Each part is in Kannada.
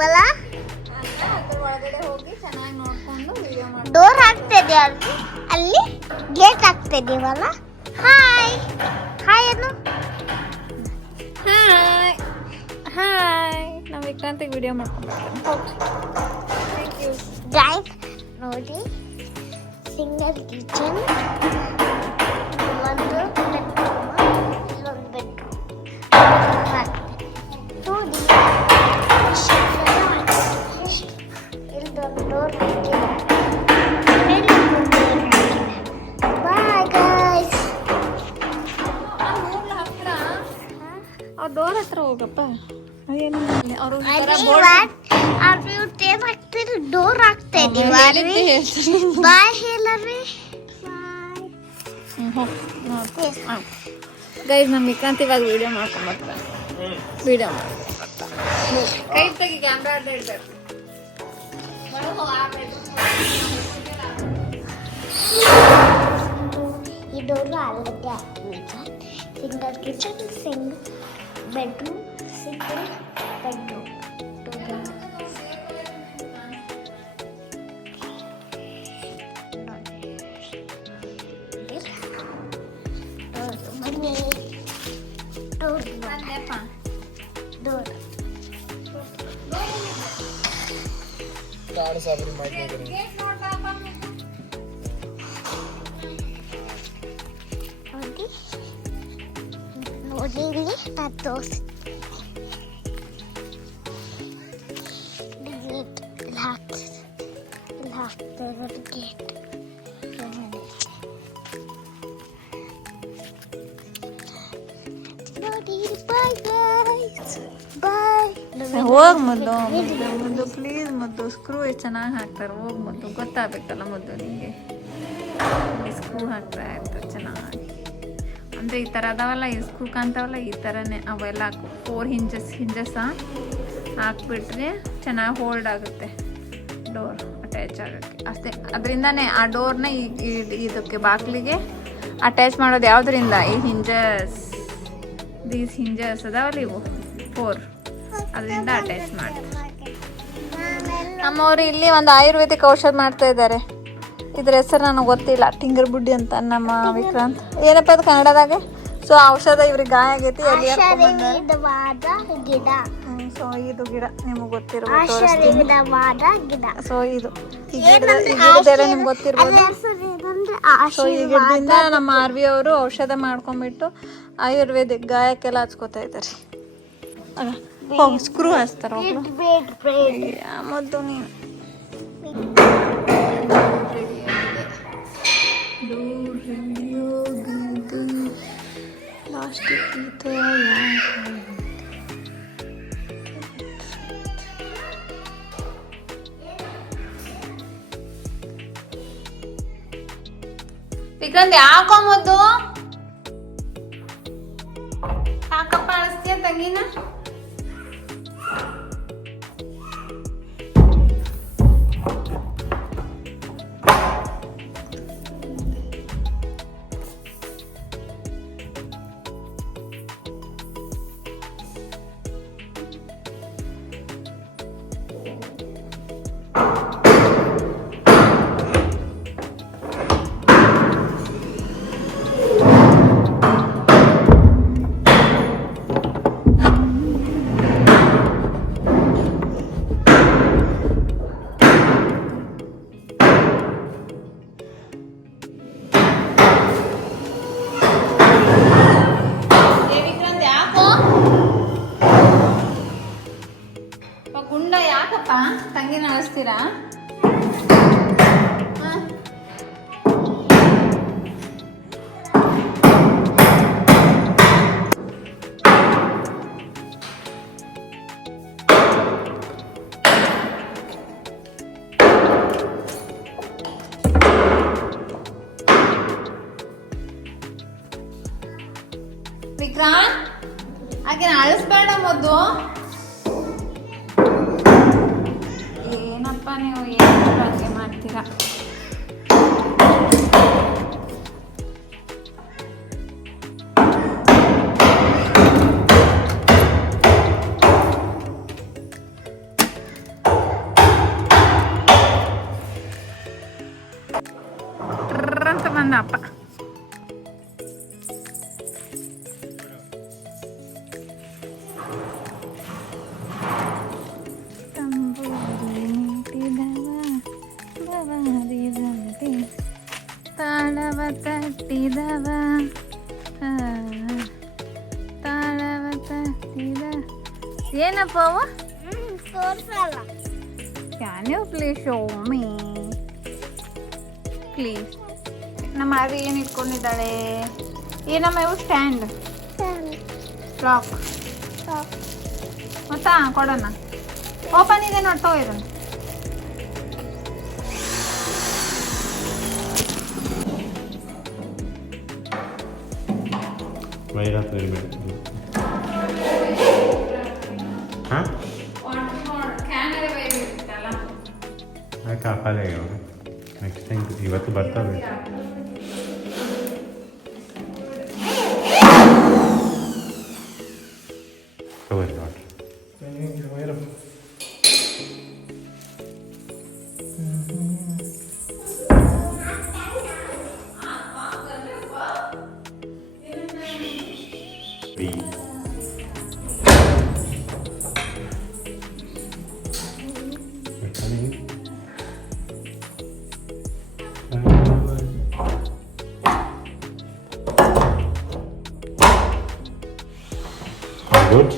ಇದೀವಲ್ಲ, ಅದ್ರ ಒಳಗಡೆ ಹೋಗಿ ಚೆನ್ನಾಗಿ ನೋಡ್ಕೊಂಡು ವಿಡಿಯೋ ಮಾಡಿ. ಡೋರ್ ಹಾಕ್ತಿದ್ದೆ ಅಲ್ಲಿ ಗೇಟ್ ಹಾಕ್ತಿದೀವಲ್ಲ. ಹಾಯ್ ಹಾಯ್ ಅನ್ನು. Hi hi. ನಾವು ವಿಕ್ರಾಂತಿಗೆ ವಿಡಿಯೋ ಮಾಡ್ಕೊಂಡು ಥ್ಯಾಂಕ್ ಯು. ಡ್ರೈವ್ ನೋಡಿ, ಸಿಂಗಲ್ ಕಿಚನ್, ಒಂದು ಬೆಡ್ರೂಮ್, ಇಲ್ಲೊಂದು ಬೆಡ್ರೂಮ್ ನೋಡಿ. ಇಲ್ಲೊಂದು ಡೋರ್ ಹಾಕಿದೆ. Bye guys. ಆ ಡೋರ್ ಹತ್ರ ಹೋಗಪ್ಪ. ಏನು ಅವರು ಟೇಪ್ ಹಾಕ್ತಿದ್ರು, ಡೋರ್ ಹಾಕ್ತಾ ಇದೀವಿ. ಬಾಯ್ ಹೇಳರಿ. ಗೈಸ್, ನಮ್ಮ ವಿಕ್ರಾಂತಿ ಇವಾಗ ವಿಡಿಯೋ ಮಾಡ್ಕೊಂಬರ್ತಾರೆ. ವಿಡಿಯೋ ಕೈ ತೆಗಿ, ಕ್ಯಾಮ್ರಾ ಅಡ್ಡ ಇಡ್ಬೇಕು. ಈ ಡೋರು ಅಲ್ಲದೆ single kitchen, single bedroom, single bedroom. ನೋಡಿ ಇಲ್ಲಿ ನಾನು ತೋರಿಸ್ತೀನಿ. ಗೇಟ್ ಇಲ್ಲಿ ಹಾಕ್ತಾ ಇರೋದು ಗೇಟ್. ನೋಡಿ, ಬಾಯ್ ಗೈಸ್, ಬಾಯ್. ಹೋಗ್ ಮುದ್ದು ಪ್ಲೀಸ್. ಮುದ್ದು ಸ್ಕ್ರೂ ಎಷ್ಟು ಚೆನ್ನಾಗಿ ಹಾಕ್ತಾರೆ. ಹೋಗ್ ಮುದ್ದು, ಗೊತ್ತಾಗಬೇಕಲ್ಲ ಮುದ್ದು ನಿಮಗೆ. ಸ್ಕ್ರೂ ಹಾಕ್ತಾ ಇರ್ತಾರೆ ಚೆನ್ನಾಗಿ. ಅಂದರೆ ಈ ಥರ ಅದಾವಲ್ಲ, ಈ ಸ್ಕ್ರೂ ಕಾಣ್ತಾವಲ್ಲ, ಈ ಥರನೇ ಅವೆಲ್ಲ 4 ಹಿಂಜಸ್ ಹಾಕ್ಬಿಟ್ರೆ ಚೆನ್ನಾಗಿ ಹೋಲ್ಡ್ ಆಗುತ್ತೆ ಡೋರ್ ಅಟ್ಯಾಚ್ ಆಗೋಕ್ಕೆ ಅಷ್ಟೇ. ಅದರಿಂದನೇ ಆ ಡೋರ್ನ ಇದಕ್ಕೆ ಬಾಗಿಲಿಗೆ ಅಟ್ಯಾಚ್ ಮಾಡೋದು. ಯಾವುದರಿಂದ? ಈ ಹಿಂಜಸ್ ಅದಾವಲ್ಲ, ಇವು 4, ಅದರಿಂದ ಅಟ್ಯಾಚ್ ಮಾಡಿ. ನಮ್ಮವರು ಇಲ್ಲಿ ಒಂದು ಆಯುರ್ವೇದಿಕ್ ಔಷಧ ಮಾಡ್ತಾ ಇದ್ದಾರೆ. ಇದ್ರ ಹೆಸರು ನನಗೆ ಗೊತ್ತಿಲ್ಲ. ಟಿಂಗರ್ ಬುಡ್ಡಿ ಅಂತ ನಮ್ಮ ವಿಕ್ರಾಂತ್. ಏನಪ್ಪ ಅದು ಕನ್ನಡದಾಗ? ಸೊ ಔಷಧ ಇವ್ರಿಗೆ ಗಾಯ ಆಗೈತಿ. ಸೊ ಇದು ಗಿಡ ನಿಮ್ಗೆ ಗೊತ್ತಿರ್ಬೋದು. ಸೊ ಇದು ಗಿಡದೆಲ್ಲ ನಿಮ್ಗೆ ಗೊತ್ತಿರ್ಬೋದು. ಸೊ ಈ ಗಿಡದಿಂದ ನಮ್ಮ ಆರ್ವಿ ಅವರು ಔಷಧ ಮಾಡ್ಕೊಂಡ್ಬಿಟ್ಟು ಆಯುರ್ವೇದಿಕ್ ಗಾಯಕ್ಕೆಲ್ಲ ಹಚ್ಕೋತಾ ಇದ್ದಾರೆ. ಹೋಗಿ ಸ್ಕ್ರೂ ಹಚ್ತಾರ ಮೊದಲು ನೀನು. ವಿಕ್ರಾಂತ್ ಯಾಕೋ ಮುದ್ದು ಯಾಕಪ್ಪ ಅಳಿಸ್ತೀಯ ತಂಗಿನ? ಗುಂಡ ಯಾಕಪ್ಪ ತಂಗಿನ ಅಳಿಸ್ತೀರಾ? ವಿಕ್ರಾಂತ್ ಆಕೆನ ಅಳಿಸ್ಬೇಡ ಮೊದ್ದು. ಏನಪ್ಪ ನೀವು ಏನು ಹಾಗೆ ಮಾಡ್ತೀರಾ? ಏನಪ್ಪ ಅವ? ತೋರ್ಸಲ್ಲ. Can you please show me please? ನಮ್ಮ ಆವಿ ಏನು ಇಟ್ಕೊಂಡಿದ್ದಾಳೆ? ಏನಮ್ಮ ಇವು? Stand, clock. ಮತ್ತಾ ಕೊಡೋಣ. ಓಪನ್ ಇದೆ ನೋಡಿ, ತಗೋ ಇದನ್ನು. ನೆಕ್ಸ್ಟ್ ಟೈಮ್ ಇವತ್ತು ಬರ್ತವೆ. Good.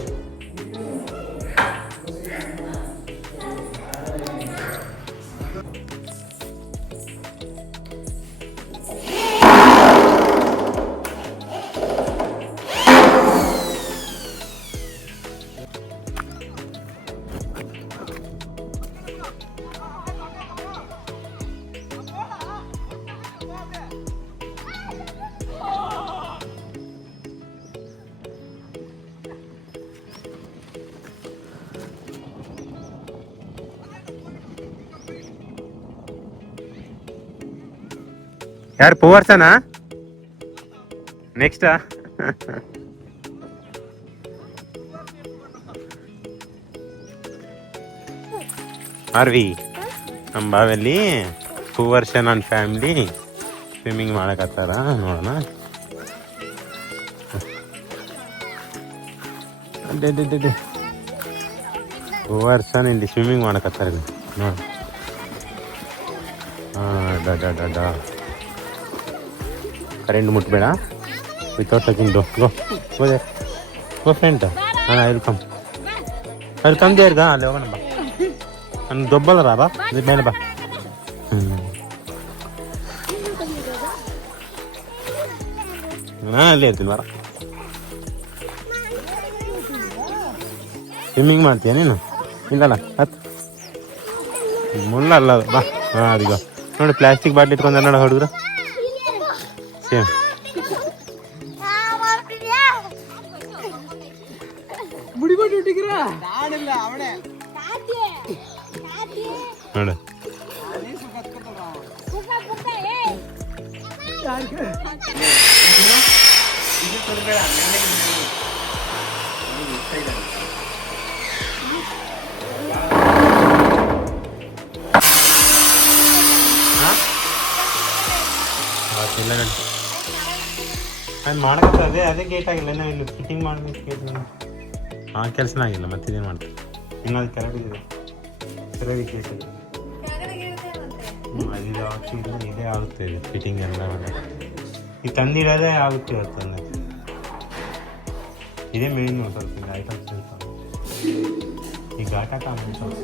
ಯಾರು ಪೂವರ್ಸನಾ ನೆಕ್ಸ್ಟಾ? ಆರ್ವಿ ನಮ್ಮ ಬಾವಿಯಲ್ಲಿ ಪೂವರ್ಷ ನನ್ನ ಫ್ಯಾಮಿಲಿ ಸ್ವಿಮ್ಮಿಂಗ್ ಮಾಡಕತ್ತಾರ, ನೋಡೋಣ. ಅಡ್ಡೆ ಪೂವರ್ಷನ ಇಲ್ಲಿ ಸ್ವಿಮ್ಮಿಂಗ್ ಮಾಡಕತ್ತಾರ ನೋಡಿ. ಹಾಂ ಕರೆಂಟ್ ಮುಟ್ಬೇಡ. ವಿತೌಟ್ ಟಚಿಂಗ್ ಡೋ. ಗೋ ಫ್ರೆಂಡ್. ವೆಲ್ಕಮ್ ವೆಲ್ಕಮ್ ದೇರ್ಗ ಅಲ್ಲಿ ಹೋಗೋಣ ಬಾ. ನನ್ನ ದೊಬ್ಬಲ್ಲ ಬಾ ಮೇಲೆ ಬಾ. ಅಲ್ಲೇ ಇರ್ತೀನಿ ಬರ. ಸ್ವಿಮ್ಮಿಂಗ್ ಮಾಡ್ತೀಯ ನೀನು? ಇಲ್ಲಲ್ಲ ಹತ್ತು ಮುಲ್ಲ ಅಲ್ಲ ಅದು ಬಾ. ಹಾಂ ಅದೀಗ ನೋಡಿ ಪ್ಲಾಸ್ಟಿಕ್ ಬಾಟ್ಲಿ ಇಟ್ಕೊಂಡ ನೋಡ ಹುಡುಗರು. ಸೇಮ್ ನೋಡು. ನಾನು ಮಾಡಕತ್ತೆ ಅದೇ ಗೇಟ್ ಆಗಿಲ್ಲ. ನಾವು ಇಲ್ಲಿ ಫಿಟ್ಟಿಂಗ್ ಮಾಡಬೇಕು. ಆ ಕೆಲಸನ ಆಗಿಲ್ಲ, ಮತ್ತಿದೇನು ಮಾಡ್ತೀವಿ. ಇನ್ನೂ ಅದು ಕೆಳಗಿದೆ ಕೆಳಗೆ ಗೇಟ್ ಇದೆ. ಅದಿದು ಹಾಕಿದ್ರೆ ಇದೇ ಆಗುತ್ತೆ. ಇದು ಫಿಟ್ಟಿಂಗ್ ಎಲ್ಲ ಈ ತಂದಿಡೋದೇ ಆಗುತ್ತೆ ಇವತ್ತಂದ್ರೆ. ಇದೇ ಮೇಯ್ನು ಸ್ವಲ್ಪ ಐಟಮ್ಸ್ ಇರ್ತಾವೆ. ಈ ಘಾಟಕ ಸ್ವಲ್ಪ